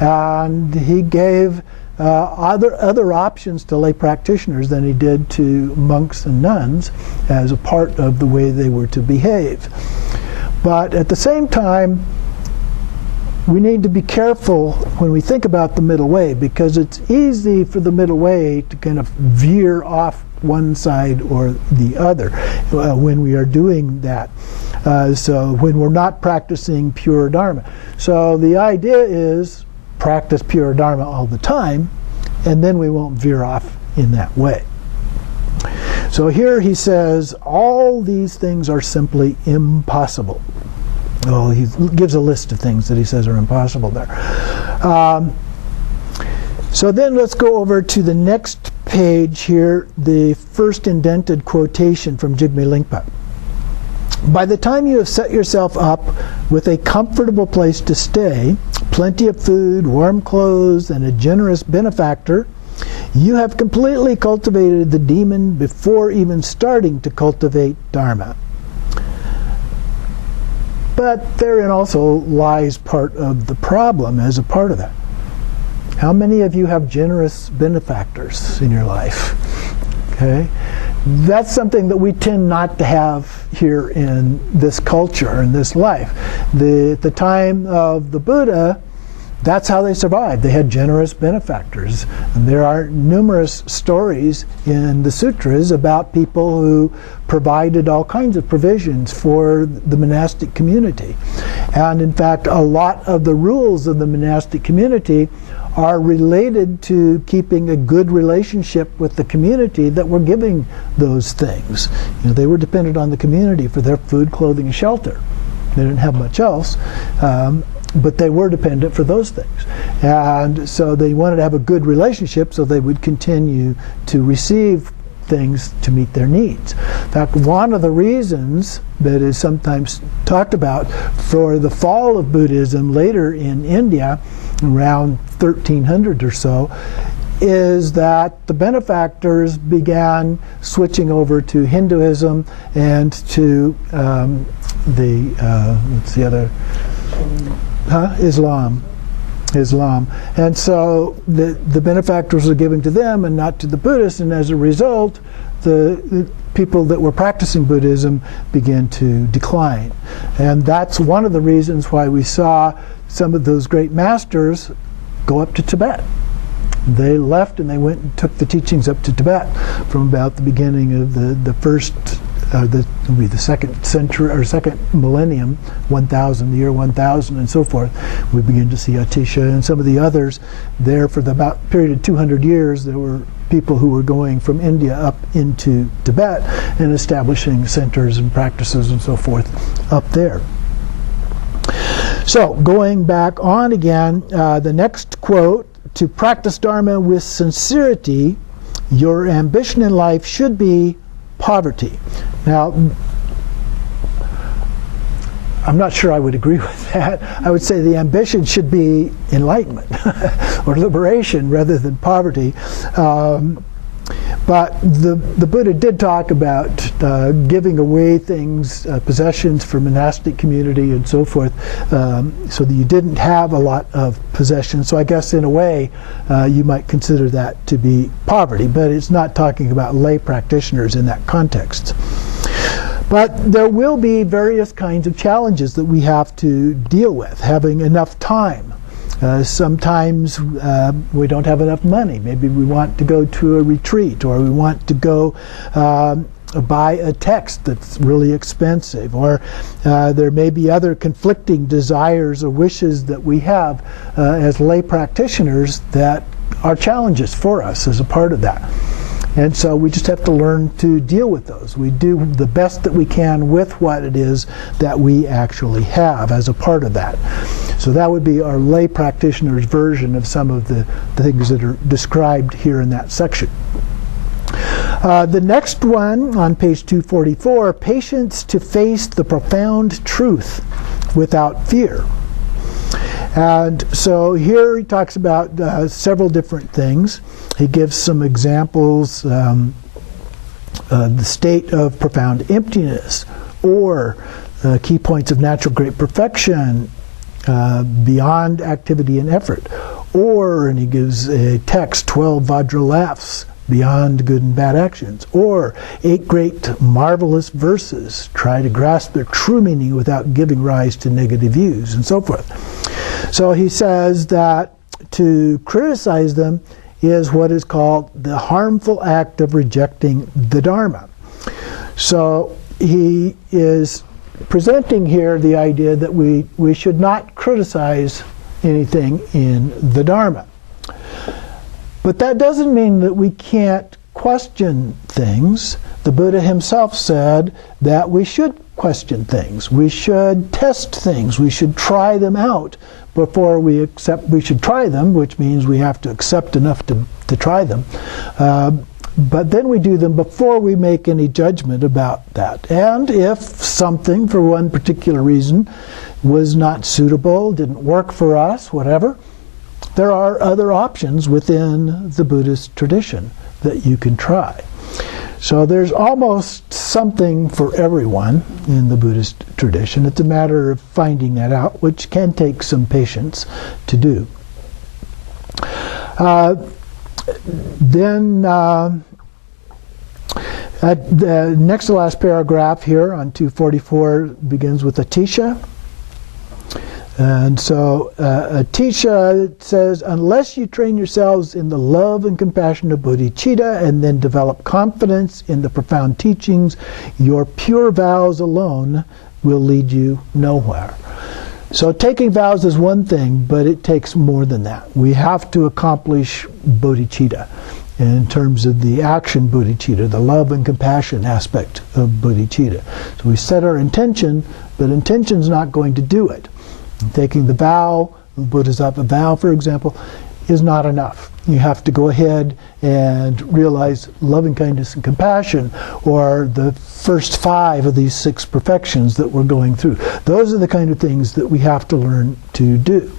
and he gave other options to lay practitioners than he did to monks and nuns as a part of the way they were to behave. But at the same time, we need to be careful when we think about the middle way, because it's easy for the middle way to kind of veer off one side or the other when we are doing that. So when we're not practicing pure Dharma. So the idea is practice pure Dharma all the time, and then we won't veer off in that way. So here he says, all these things are simply impossible. Well, he gives a list of things that he says are impossible there. So then let's go over to the next page here, the first indented quotation from Jigme Lingpa. By the time you have set yourself up with a comfortable place to stay, plenty of food, warm clothes, and a generous benefactor, you have completely cultivated the demon before even starting to cultivate Dharma. But therein also lies part of the problem as a part of that. How many of you have generous benefactors in your life? Okay? That's something that we tend not to have here in this culture, in this life. At the time of the Buddha, that's how they survived. They had generous benefactors. And there are numerous stories in the sutras about people who provided all kinds of provisions for the monastic community. And in fact, a lot of the rules of the monastic community are related to keeping a good relationship with the community that were giving those things. You know, they were dependent on the community for their food, clothing, and shelter. They didn't have much else. But they were dependent for those things. And so they wanted to have a good relationship so they would continue to receive things to meet their needs. In fact, one of the reasons that is sometimes talked about for the fall of Buddhism later in India, around 1300 or so, is that the benefactors began switching over to Hinduism and to what's the other? Islam. And so the benefactors were given to them and not to the Buddhists, and as a result, the people that were practicing Buddhism began to decline. And that's one of the reasons why we saw some of those great masters go up to Tibet. They left and they went and took the teachings up to Tibet from about the beginning of the first the second century or second millennium, 1000, the year 1000, and so forth. We begin to see Atisha and some of the others there for the about period of 200 years. There were people who were going from India up into Tibet and establishing centers and practices and so forth up there. So going back on again, the next quote: to practice Dharma with sincerity, your ambition in life should be poverty. Now, I'm not sure I would agree with that. I would say the ambition should be enlightenment or liberation rather than poverty. But the Buddha did talk about giving away things, possessions for monastic community and so forth, so that you didn't have a lot of possessions. So I guess in a way you might consider that to be poverty, but it's not talking about lay practitioners in that context. But there will be various kinds of challenges that we have to deal with. Having enough time. Sometimes we don't have enough money. Maybe we want to go to a retreat, or we want to go buy a text that's really expensive, or there may be other conflicting desires or wishes that we have as lay practitioners that are challenges for us as a part of that. And so we just have to learn to deal with those. We do the best that we can with what it is that we actually have as a part of that. So that would be our lay practitioner's version of some of the things that are described here in that section. The next one on page 244, patience to face the profound truth without fear. And so here he talks about several different things. He gives some examples, the state of profound emptiness, or key points of natural great perfection, beyond activity and effort, or, and he gives a text, 12 Vajralaphs, beyond good and bad actions, or 8 great marvelous verses, try to grasp their true meaning without giving rise to negative views, and so forth. So he says that to criticize them is what is called the harmful act of rejecting the Dharma. So he is presenting here the idea that we should not criticize anything in the Dharma. But that doesn't mean that we can't question things. The Buddha himself said that we should question things. We should test things. We should try them out before we accept. We should try them, which means we have to accept enough to try them. But then we do them before we make any judgment about that. And if something, for one particular reason, was not suitable, didn't work for us, whatever, there are other options within the Buddhist tradition that you can try. So there's almost something for everyone in the Buddhist tradition. It's a matter of finding that out, which can take some patience to do. Then the next to last paragraph here on 244 begins with Atisha. And so Atisha says, unless you train yourselves in the love and compassion of bodhicitta and then develop confidence in the profound teachings, your pure vows alone will lead you nowhere. So taking vows is one thing, but it takes more than that. We have to accomplish bodhicitta in terms of the action bodhicitta, the love and compassion aspect of bodhicitta. So we set our intention, but intention's not going to do it. Taking the vow, the Bodhisattva vow, for example, is not enough. You have to go ahead and realize loving kindness and compassion, or the first 5 of these 6 perfections that we're going through. Those are the kind of things that we have to learn to do.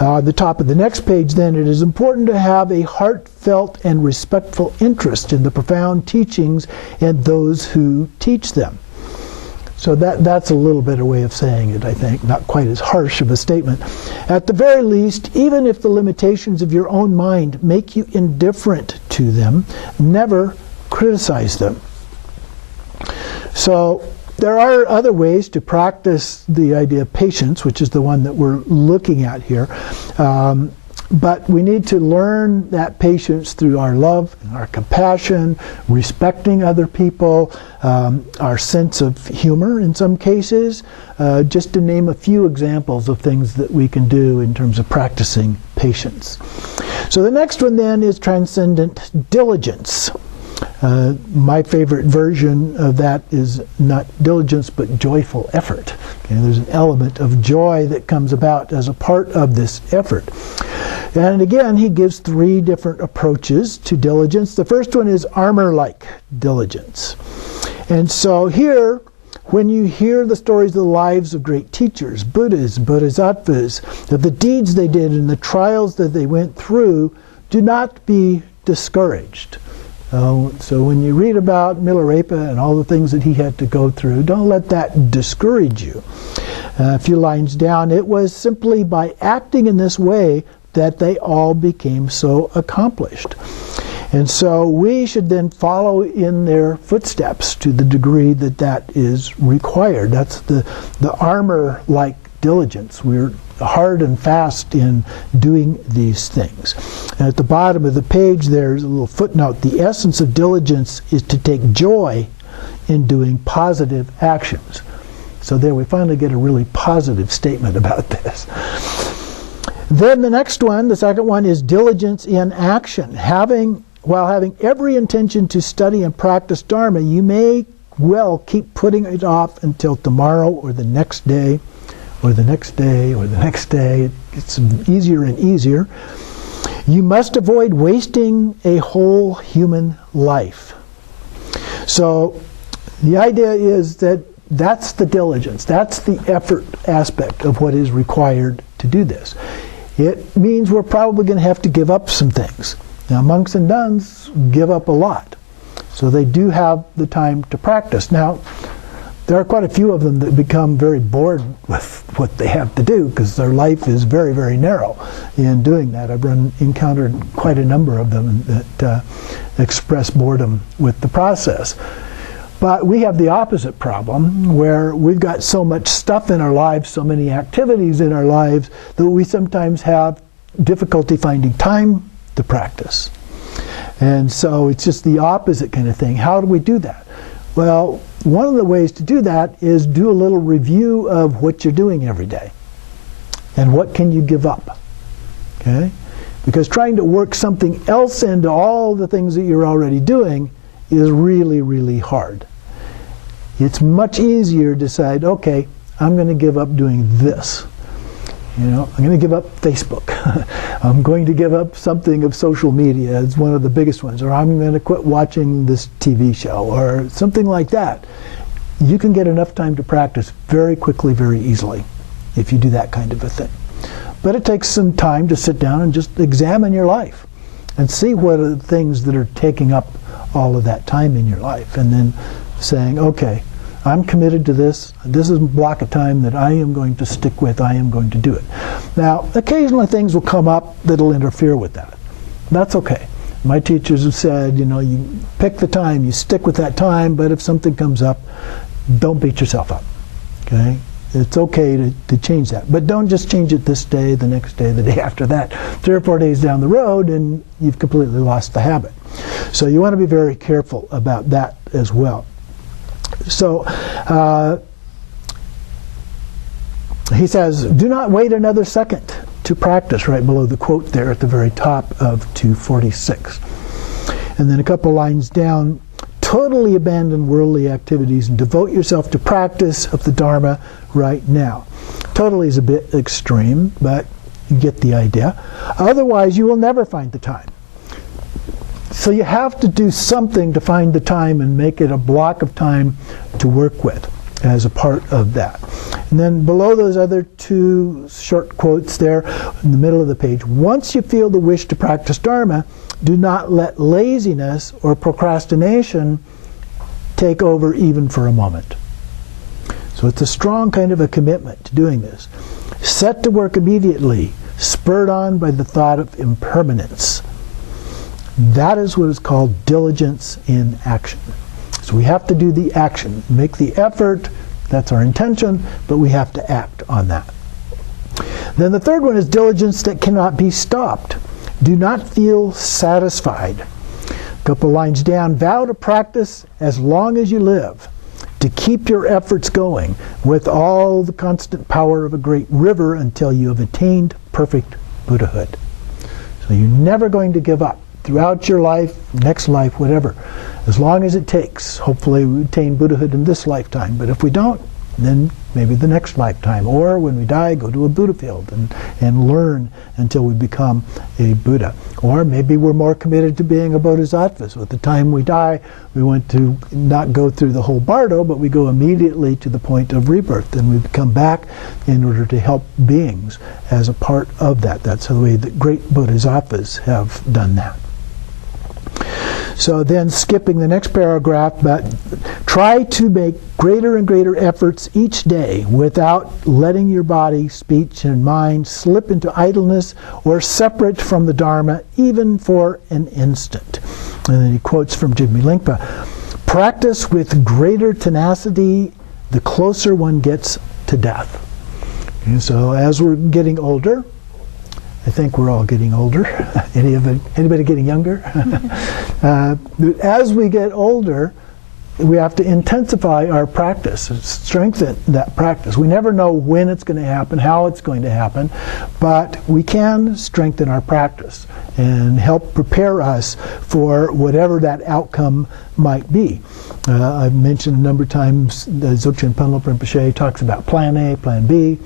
On the top of the next page, then, it is important to have a heartfelt and respectful interest in the profound teachings and those who teach them. So that's a little bit of a way of saying it, I think, not quite as harsh of a statement. At the very least, even if the limitations of your own mind make you indifferent to them, never criticize them. So there are other ways to practice the idea of patience, which is the one that we're looking at here. But we need to learn that patience through our love, our compassion, respecting other people, our sense of humor in some cases, just to name a few examples of things that we can do in terms of practicing patience. So the next one then is transcendent diligence. My favorite version of that is not diligence but joyful effort. Okay, there's an element of joy that comes about as a part of this effort. And again, he gives 3 different approaches to diligence. The first one is armor-like diligence. And so here, when you hear the stories of the lives of great teachers, Buddhas, Bodhisattvas, of the deeds they did and the trials that they went through, do not be discouraged. So when you read about Milarepa and all the things that he had to go through, don't let that discourage you. A few lines down, it was simply by acting in this way that they all became so accomplished. And so we should then follow in their footsteps to the degree that that is required. That's the armor-like diligence. We're hard and fast in doing these things. And at the bottom of the page there's a little footnote. The essence of diligence is to take joy in doing positive actions. So there we finally get a really positive statement about this. Then the next one, the second one, is diligence in action. While having every intention to study and practice Dharma, you may well keep putting it off until tomorrow or the next day, or the next day, or the next day. It's easier and easier. You must avoid wasting a whole human life. So the idea is that that's the diligence, that's the effort aspect of what is required to do this. It means we're probably going to have to give up some things. Now, monks and nuns give up a lot, so they do have the time to practice. Now, there are quite a few of them that become very bored with what they have to do because their life is very, very narrow in doing that. I've encountered quite a number of them that express boredom with the process. But we have the opposite problem, where we've got so much stuff in our lives, so many activities in our lives, that we sometimes have difficulty finding time to practice. And so it's just the opposite kind of thing. How do we do that? Well, one of the ways to do that is do a little review of what you're doing every day. And what can you give up? Okay? Because trying to work something else into all the things that you're already doing is really, really hard. It's much easier to decide, okay, I'm going to give up doing this. I'm going to give up Facebook. I'm going to give up something of social media. It's one of the biggest ones. Or I'm going to quit watching this TV show or something like that. You can get enough time to practice very quickly, very easily if you do that kind of a thing. But it takes some time to sit down and just examine your life and see what are the things that are taking up all of that time in your life, and then saying, okay, I'm committed to this. This is a block of time that I am going to stick with. I am going to do it. Now, occasionally things will come up that'll interfere with that. That's okay. My teachers have said, you pick the time, you stick with that time, but if something comes up, don't beat yourself up. Okay? It's okay to change that. But don't just change it this day, the next day, the day after that. 3 or 4 days down the road, and you've completely lost the habit. So you want to be very careful about that as well. So he says, do not wait another second to practice, right below the quote there at the very top of 246. And then a couple lines down, totally abandon worldly activities and devote yourself to practice of the Dharma right now. Totally is a bit extreme, but you get the idea. Otherwise, you will never find the time. So you have to do something to find the time and make it a block of time to work with as a part of that. And then below those other 2 short quotes there in the middle of the page, once you feel the wish to practice Dharma, do not let laziness or procrastination take over even for a moment. So it's a strong kind of a commitment to doing this. Set to work immediately, spurred on by the thought of impermanence. That is what is called diligence in action. So we have to do the action, make the effort, that's our intention, but we have to act on that. Then the third one is diligence that cannot be stopped. Do not feel satisfied. A couple lines down, vow to practice as long as you live, to keep your efforts going with all the constant power of a great river until you have attained perfect Buddhahood. So you're never going to give up. Throughout your life, next life, whatever, as long as it takes. Hopefully we attain Buddhahood in this lifetime, but if we don't, then maybe the next lifetime, or when we die, go to a Buddha field and learn until we become a Buddha. Or maybe we're more committed to being a bodhisattva, so at the time we die, we want to not go through the whole bardo, but we go immediately to the point of rebirth, and we come back in order to help beings as a part of that. That's the way that great bodhisattvas have done that. So then skipping the next paragraph, but try to make greater and greater efforts each day without letting your body, speech, and mind slip into idleness or separate from the Dharma even for an instant. And then he quotes from Jigme Lingpa, practice with greater tenacity the closer one gets to death. And so as we're getting older, I think we're all getting older. Anybody getting younger? As we get older, we have to intensify our practice, strengthen that practice. We never know when it's going to happen, how it's going to happen, but we can strengthen our practice and help prepare us for whatever that outcome might be. I've mentioned a number of times the Dzogchen Penlop Rinpoche talks about Plan A, Plan B.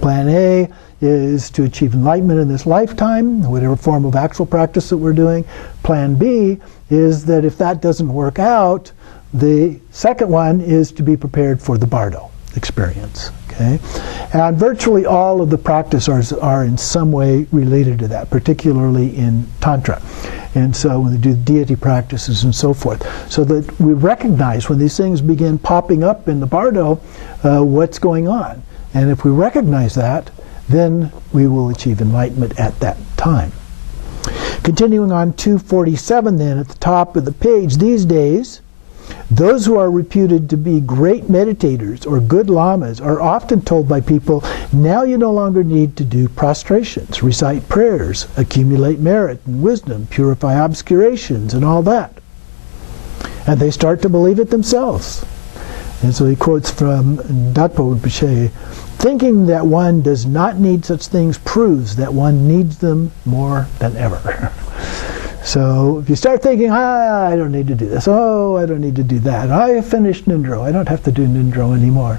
Plan A is to achieve enlightenment in this lifetime, whatever form of actual practice that we're doing. Plan B is that if that doesn't work out, the second one is to be prepared for the bardo experience. Okay? And virtually all of the practices are in some way related to that, particularly in Tantra. And so when they do deity practices and so forth. So that we recognize when these things begin popping up in the bardo, what's going on. And if we recognize that, then we will achieve enlightenment at that time. Continuing on 247 then, at the top of the page, these days, those who are reputed to be great meditators or good lamas are often told by people, now you no longer need to do prostrations, recite prayers, accumulate merit and wisdom, purify obscurations, and all that. And they start to believe it themselves. And so he quotes from Datpo Rinpoche, thinking that one does not need such things proves that one needs them more than ever. So if you start thinking, I don't need to do this, oh, I don't need to do that, I have finished Ngondro, I don't have to do Ngondro anymore.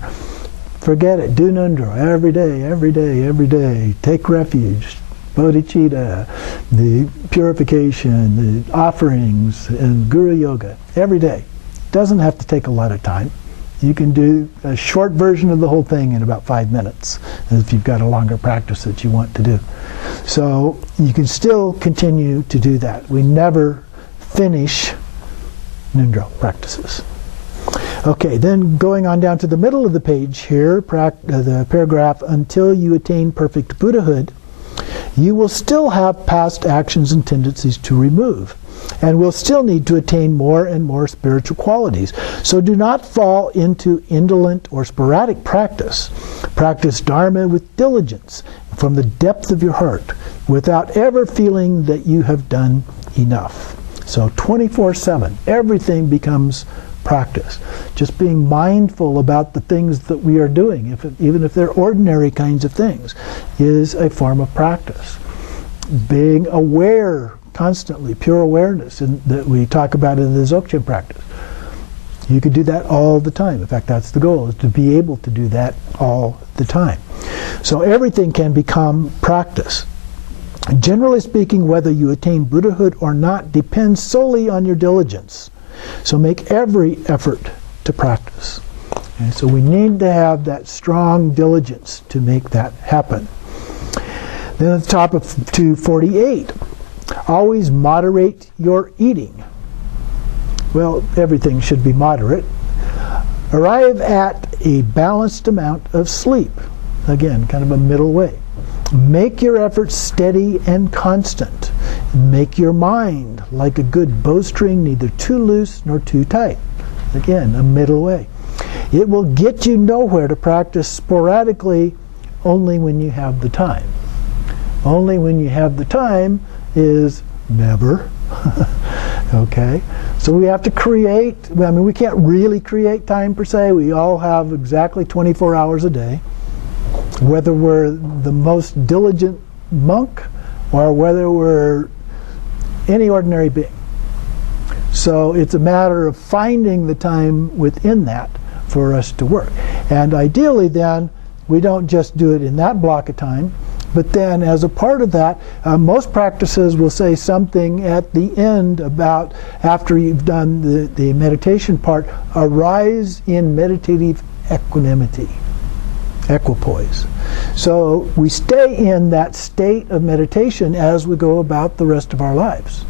Forget it, do Ngondro every day, every day, every day. Take refuge, bodhicitta, the purification, the offerings, and guru yoga, every day. Doesn't have to take a lot of time. You can do a short version of the whole thing in about 5 minutes if you've got a longer practice that you want to do. So you can still continue to do that. We never finish Ngondro practices. Okay, then going on down to the middle of the page here, the paragraph, until you attain perfect Buddhahood, you will still have past actions and tendencies to remove, and will still need to attain more and more spiritual qualities. So do not fall into indolent or sporadic practice. Practice Dharma with diligence from the depth of your heart, without ever feeling that you have done enough. So 24/7, everything becomes practice. Just being mindful about the things that we are doing, even if they're ordinary kinds of things, is a form of practice. Being aware constantly, pure awareness, that we talk about in the Dzogchen practice. You could do that all the time. In fact, that's the goal, is to be able to do that all the time. So everything can become practice. Generally speaking, whether you attain Buddhahood or not depends solely on your diligence. So make every effort to practice. And so we need to have that strong diligence to make that happen. Then at the top of 248, always moderate your eating. Well, everything should be moderate. Arrive at a balanced amount of sleep. Again, kind of a middle way. Make your efforts steady and constant. Make your mind like a good bowstring, neither too loose nor too tight. Again, a middle way. It will get you nowhere to practice sporadically only when you have the time. Only when you have the time is never. Okay? So we have to create, I mean, we can't really create time per se. We all have exactly 24 hours a day. Whether we're the most diligent monk or whether we're any ordinary being. So it's a matter of finding the time within that for us to work. And ideally then, we don't just do it in that block of time, but then as a part of that, most practices will say something at the end about, after you've done the meditation part, arise in meditative equanimity, equipoise. So we stay in that state of meditation as we go about the rest of our lives.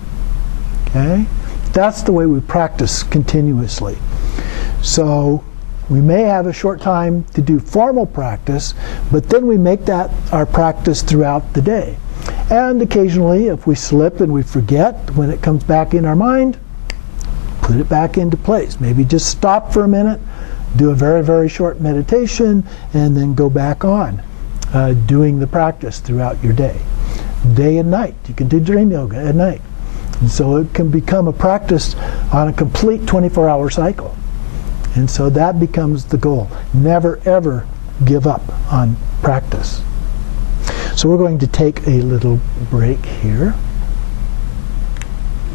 Okay? That's the way we practice continuously. So we may have a short time to do formal practice, but then we make that our practice throughout the day. And occasionally, if we slip and we forget, when it comes back in our mind, put it back into place. Maybe just stop for a minute, do a very, very short meditation, and then go back on doing the practice throughout your day. Day and night. You can do dream yoga at night. And so it can become a practice on a complete 24-hour cycle. And so that becomes the goal. Never, ever give up on practice. So we're going to take a little break here.